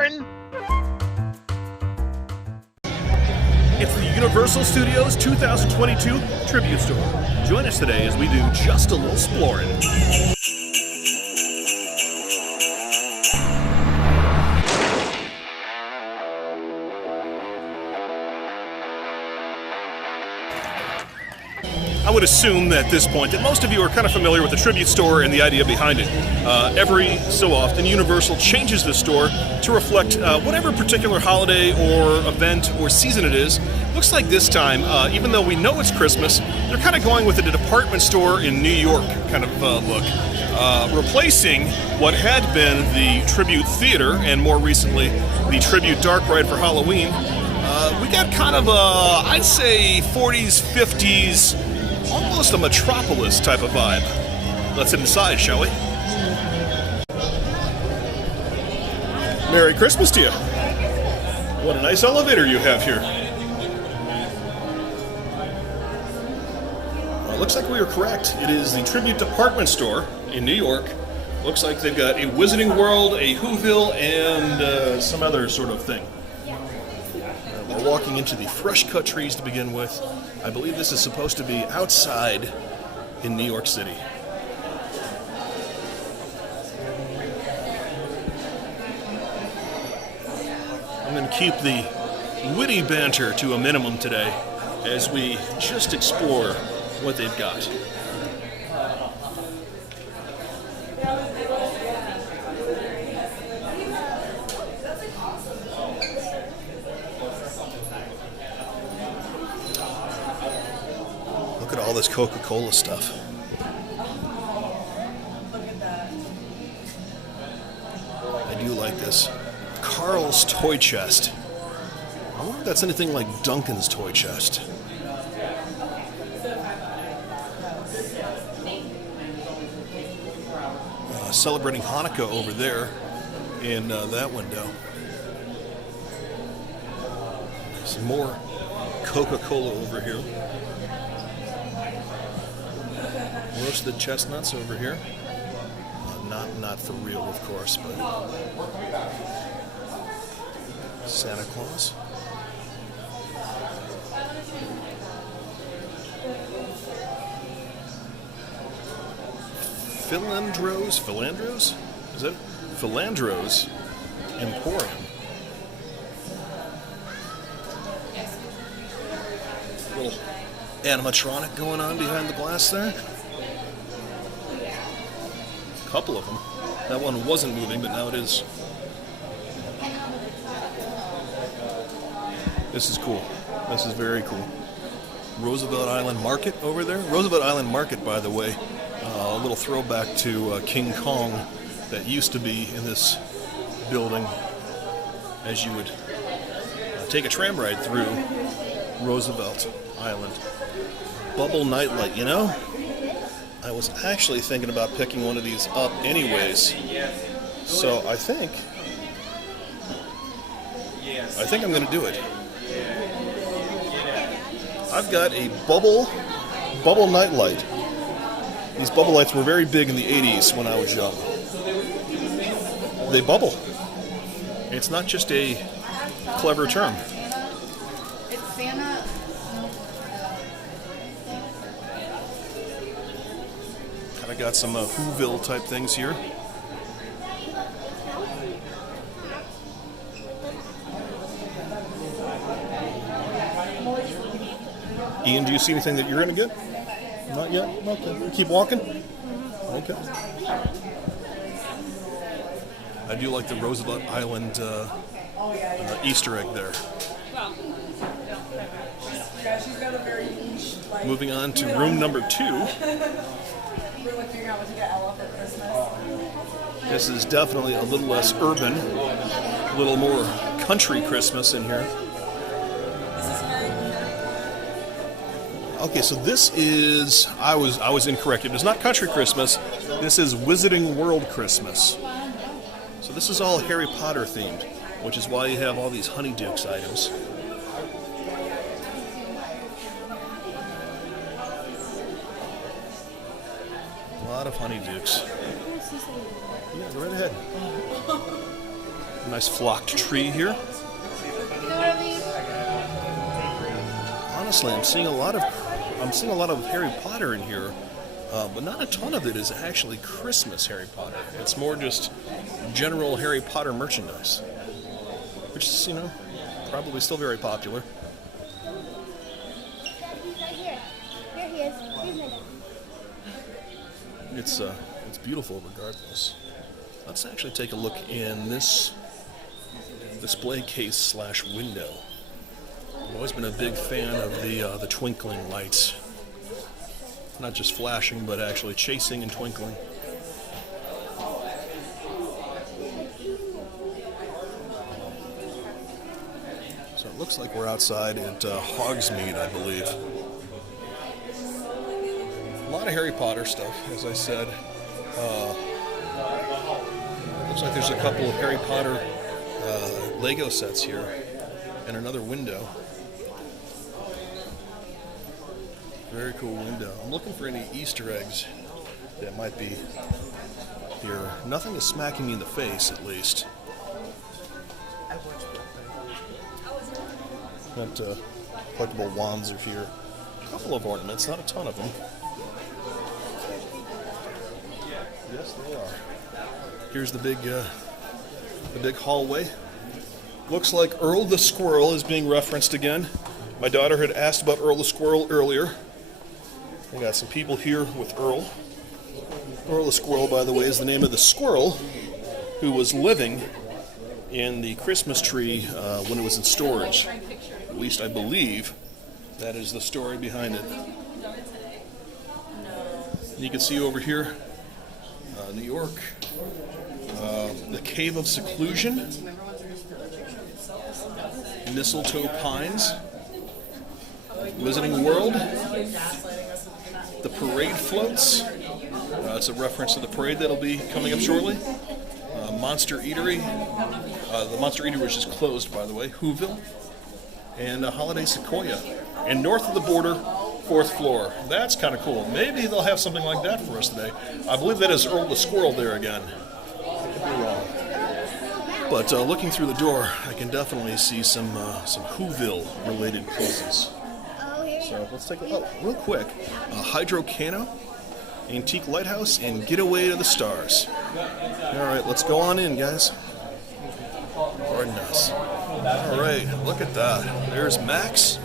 exploring. It's the Universal Studios 2022 Tribute Store. Join us today as we do just a little exploring. I would assume at this point that most of you are kind of familiar with the Tribute Store and the idea behind it. Every so often, Universal changes the store to reflect whatever particular holiday or event or season it is. Looks like this time, even though we know it's Christmas, they're kind of going with a department store in New York kind of look. Replacing what had been the Tribute Theater and more recently the Tribute Dark Ride for Halloween. We got kind of a, I'd say, 40s, 50s, almost a Metropolis type of vibe. Let's head inside, shall we? Merry Christmas to you. What a nice elevator you have here. Well, it looks like we were correct. It is the Tribute Department Store in New York. Looks like they've got a Wizarding World, a Whoville, and some other sort of thing. We're walking into the fresh cut trees to begin with. I believe this is supposed to be outside in New York City. I'm going to keep the witty banter to a minimum today as we just explore what they've got. Look at all this Coca-Cola stuff. I do like this. Carl's Toy Chest. I wonder if that's anything like Duncan's Toy Chest. Celebrating Hanukkah over there in that window. Some more Coca-Cola over here. Roasted chestnuts over here. Not for real, of course, but Santa Claus. Philandros? Is it? Philandros Emporium. Little animatronic going on behind the glass there. A couple of them. That one wasn't moving, but now it is. This is cool. This is very cool. Roosevelt Island Market over there. Roosevelt Island Market, by the way, a little throwback to King Kong that used to be in this building as you would take a tram ride through Roosevelt Island. Bubble Nightlight, you know? I was actually thinking about picking one of these up anyways. So I think I'm going to do it. I've got a bubble nightlight. These bubble lights were very big in the 80s when I was young. They bubble. It's not just a clever term. It's Santa. Kind of got some Whoville type things here. Ian, do you see anything that you're going to get? Not yet? Okay. Keep walking? Okay. I do like the Roosevelt Island Easter egg there. Moving on to room number 2. This is definitely a little less urban, a little more country Christmas in here. Okay, so this is, I was incorrect. It is not Country Christmas. This is Wizarding World Christmas. So this is all Harry Potter themed, which is why you have all these Honeydukes items. A lot of Honeydukes. Yeah, go right ahead. Nice flocked tree here. Honestly, I'm seeing a lot of Harry Potter in here, but not a ton of it is actually Christmas Harry Potter. It's more just general Harry Potter merchandise, which is, probably still very popular. He's right here. Here he is. Here's my dad. It's beautiful regardless. Let's actually take a look in this display case / window. I've always been a big fan of the twinkling lights. Not just flashing, but actually chasing and twinkling. So it looks like we're outside at Hogsmeade, I believe. A lot of Harry Potter stuff, as I said. Looks like there's a couple of Harry Potter Lego sets here and another window. Very cool window. I'm looking for any Easter eggs that might be here. Nothing is smacking me in the face, at least. Got collectible wands are here. A couple of ornaments, not a ton of them. Yes, they are. Here's the big hallway. Looks like Earl the Squirrel is being referenced again. My daughter had asked about Earl the Squirrel earlier. We got some people here with Earl. Earl the Squirrel, by the way, is the name of the squirrel who was living in the Christmas tree when it was in storage. At least I believe that is the story behind it. And you can see over here, New York, the Cave of Seclusion, Mistletoe Pines, Wizarding World, the parade floats. It's a reference to the parade that'll be coming up shortly. Monster Eatery. The Monster Eatery, which is closed, by the way. Whoville. And Holiday Sequoia. And north of the border, 4th floor. That's kind of cool. Maybe they'll have something like that for us today. I believe that is Earl the Squirrel there again. I could be wrong. But looking through the door, I can definitely see some Whoville-related pieces. So let's take a look. Oh, real quick. Hydro Cano, Antique Lighthouse, and Getaway to the Stars. All right, let's go on in, guys. Pardon us. All right, look at that. There's Max.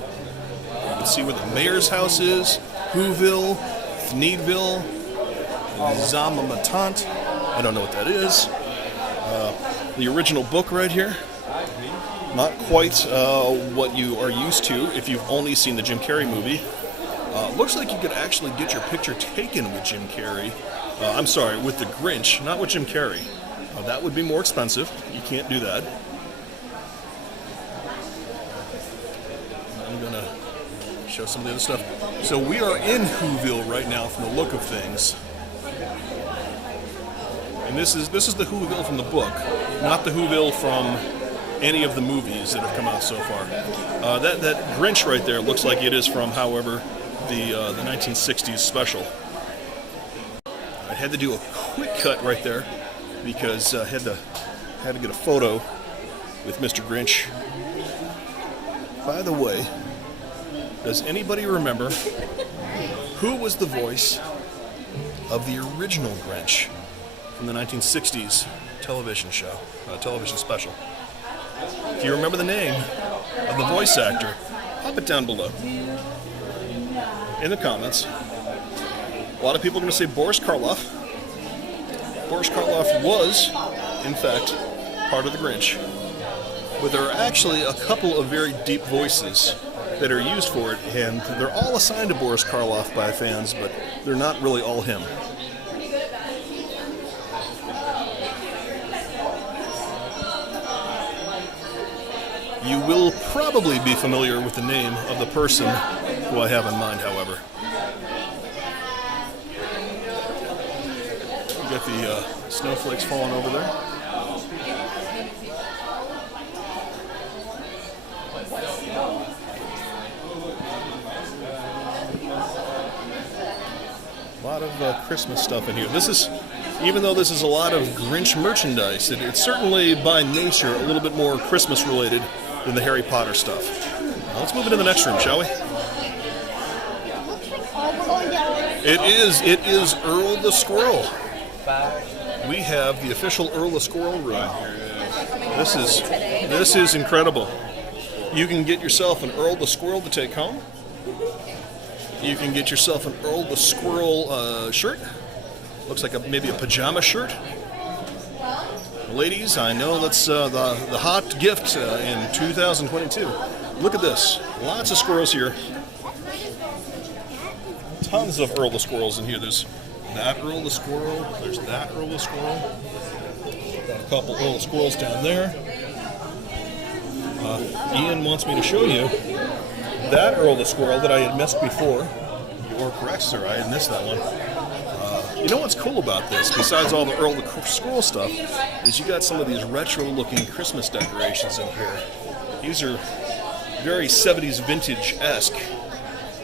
You can see where the mayor's house is. Whoville, Thneedville, Zamatant. I don't know what that is. The original book right here. Not quite what you are used to if you've only seen the Jim Carrey movie. Looks like you could actually get your picture taken with Jim Carrey. I'm sorry, with the Grinch, not with Jim Carrey. That would be more expensive. You can't do that. I'm going to show some of the other stuff. So we are in Whoville right now from the look of things. And this is the Whoville from the book, not the Whoville from any of the movies that have come out so far. That Grinch right there looks like it is from, however, the 1960s special. I had to do a quick cut right there because I had to get a photo with Mr. Grinch. By the way, does anybody remember who was the voice of the original Grinch from the 1960s television show, television special? If you remember the name of the voice actor, pop it down below in the comments. A lot of people are going to say Boris Karloff. Boris Karloff was, in fact, part of the Grinch. But there are actually a couple of very deep voices that are used for it, and they're all assigned to Boris Karloff by fans, but they're not really all him. You will probably be familiar with the name of the person who I have in mind, however. You got the snowflakes falling over there. A lot of Christmas stuff in here. This is even though this is a lot of Grinch merchandise, it's certainly by nature a little bit more Christmas related than the Harry Potter stuff. Let's move into the next room, shall we? Oh, we're going down. It is Earl the Squirrel. We have the official Earl the Squirrel room. This is incredible. You can get yourself an Earl the Squirrel to take home. You can get yourself an Earl the Squirrel shirt. Looks like maybe a pajama shirt. Ladies, I know that's the hot gift in 2022. Look at this. Lots of squirrels here. Tons of Earl the Squirrels in here. There's that Earl the Squirrel. There's that Earl the Squirrel. Got a couple Earl the Squirrels down there. Ian wants me to show you that Earl the Squirrel that I had missed before. You are correct, sir. I had missed that one. You know what's cool about this, besides all the Earl the Squirrel stuff, is you got some of these retro-looking Christmas decorations in here. These are very 70s vintage-esque.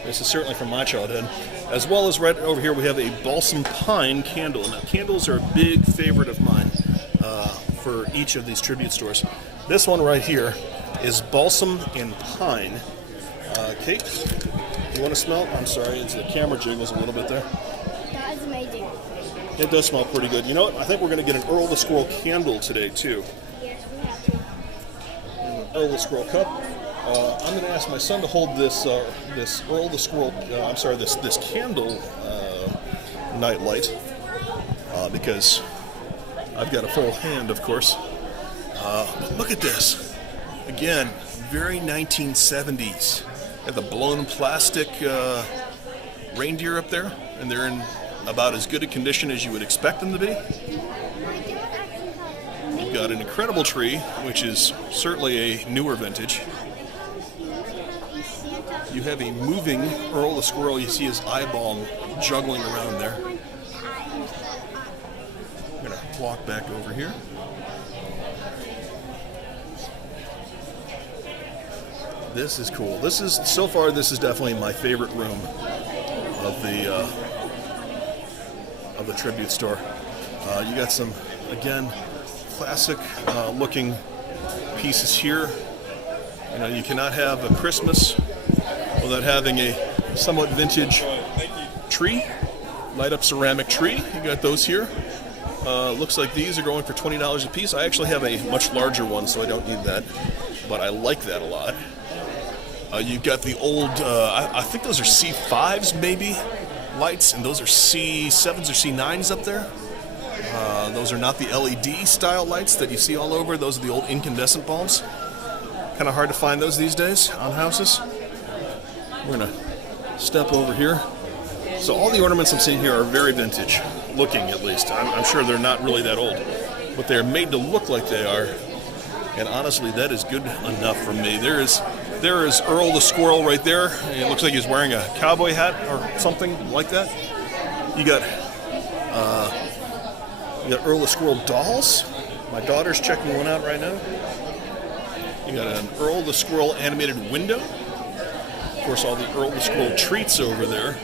This is certainly from my childhood. As well as right over here we have a balsam pine candle. Now, candles are a big favorite of mine for each of these tribute stores. This one right here is balsam and pine. Kate, you want to smell? I'm sorry, the camera jiggles a little bit there. That is amazing. It does smell pretty good. You know what? I think we're going to get an Earl the Squirrel candle today, too. Yes, we have to. Earl the Squirrel cup. I'm going to ask my son to hold this Earl the Squirrel, this candle night light, because I've got a full hand, of course. But look at this. Again, very 1970s. Got the blown plastic reindeer up there, and they're in about as good a condition as you would expect them to be. You've got an incredible tree, which is certainly a newer vintage. You have a moving Earl the Squirrel. You see his eyeball juggling around there. I'm going to walk back over here. This is cool. So far, this is definitely my favorite room of the tribute store. You got some, again, classic looking pieces here. You know, you cannot have a Christmas without having a somewhat vintage tree, light up ceramic tree. You got those here. Looks like these are going for $20 a piece. I actually have a much larger one, so I don't need that, but I like that a lot. You've got the old, I think those are C5s maybe, lights, and those are C7s or C9s up there. Those are not the LED style lights that you see all over. Those are the old incandescent bulbs. Kind of hard to find those these days on houses. We're going to step over here. So all the ornaments I'm seeing here are very vintage, looking at least. I'm sure they're not really that old, but they're made to look like they are. And honestly, that is good enough for me. There is Earl the Squirrel right there. It looks like he's wearing a cowboy hat or something like that. You got Earl the Squirrel dolls. My daughter's checking one out right now. You got an Earl the Squirrel animated window. Of course, all the Earl the Squirrel treats over there.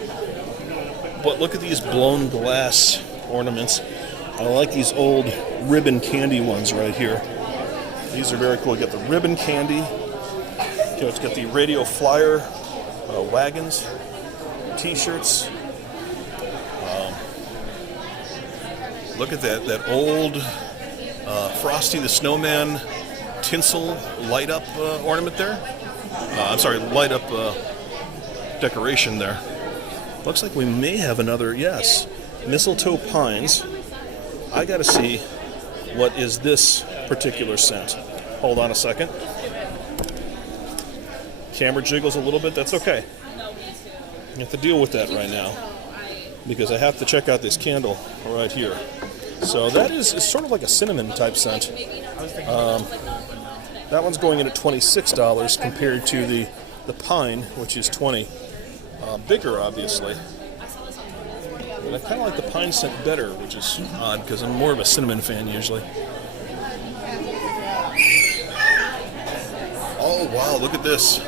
But look at these blown glass ornaments. I like these old ribbon candy ones right here. These are very cool. You got the ribbon candy. It's got the radio flyer wagons, T-shirts. Look at that old Frosty the Snowman tinsel light up ornament there. Light up decoration there. Looks like we may have another, yes, mistletoe pines. I gotta see what is this particular scent. Hold on a second. Camera jiggles a little bit, that's okay. I have to deal with that right now because I have to check out this candle right here. So that is sort of like a cinnamon type scent. That one's going in at $26 compared to the pine, which is $20. Bigger, obviously. But I kind of like the pine scent better, which is odd because I'm more of a cinnamon fan usually. Oh, wow, look at this.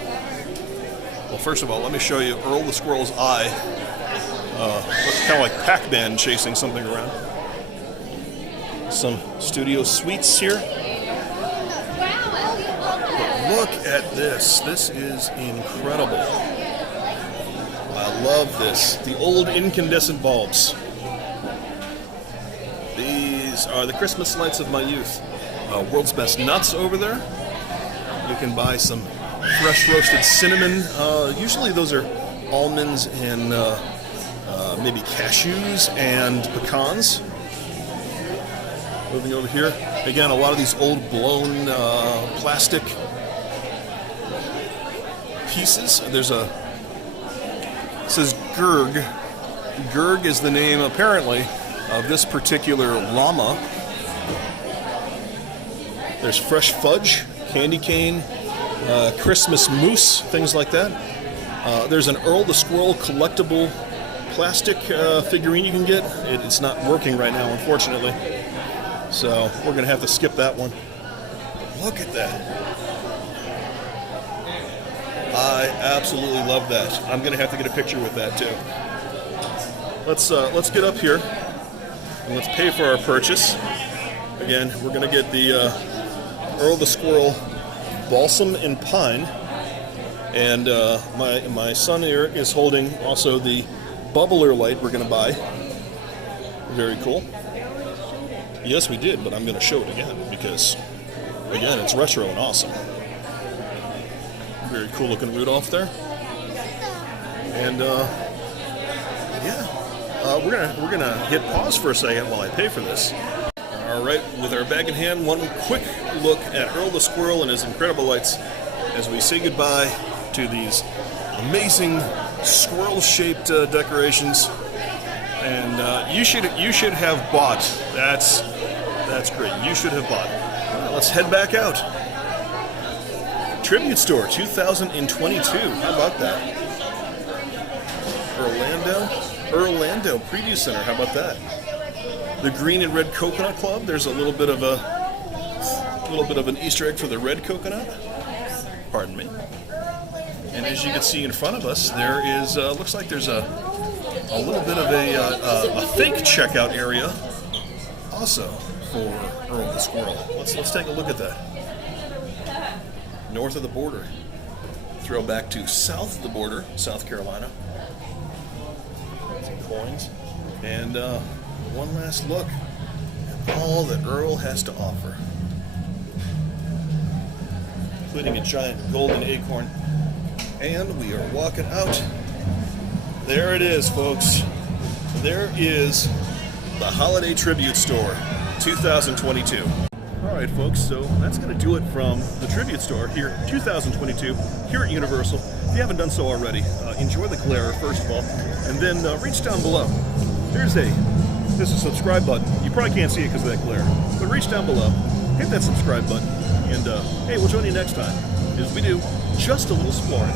Well, first of all, let me show you Earl the Squirrel's eye. Looks kind of like Pac-Man chasing something around. some studio suites here. But look at this. This is incredible. I love this. The old incandescent bulbs. These are the Christmas lights of my youth. World's Best Nuts over there. You can buy some fresh roasted cinnamon. Usually those are almonds and maybe cashews and pecans. Moving over here. Again, a lot of these old blown plastic pieces. There's a, it says Gurg. Gurg is the name, apparently, of this particular llama. There's fresh fudge, candy cane, Christmas mousse, things like that. There's an Earl the Squirrel collectible plastic figurine you can get. It's not working right now, unfortunately. So we're going to have to skip that one. Look at that. I absolutely love that. I'm going to have to get a picture with that too. Let's get up here and let's pay for our purchase. Again, we're going to get the Earl the Squirrel Balsam and Pine. And my son here is holding also the bubbler light we're going to buy. Very cool. Yes, we did, but I'm going to show it again because, again, it's retro and awesome. Very cool looking Rudolph there. And yeah, we're gonna hit pause for a second while I pay for this. All right, with our bag in hand, one quick look at Earl the Squirrel and his incredible lights as we say goodbye to these amazing squirrel-shaped decorations. And you should have bought. That's great. You should have bought. All right, let's head back out. Tribute Store 2022. How about that? Orlando Preview Center. How about that? The Green and Red Coconut Club. There's a little bit of an Easter egg for the red coconut. Pardon me. And as you can see in front of us, there is looks like there's a little bit of a fake checkout area also for Earl the Squirrel. Let's take a look at that. North of the border. Throw back to south of the border, South Carolina. Some coins. And one last look at all that Earl has to offer. Including a giant golden acorn. And we are walking out. There it is, folks. There is the Holiday Tribute Store 2022. All right, folks, so that's going to do it from the Tribute Store here, 2022, here at Universal. If you haven't done so already, enjoy the glare, first of all, and then reach down below. There's a subscribe button. You probably can't see it because of that glare, but reach down below, hit that subscribe button, and hey, we'll join you next time as we do just a little exploring.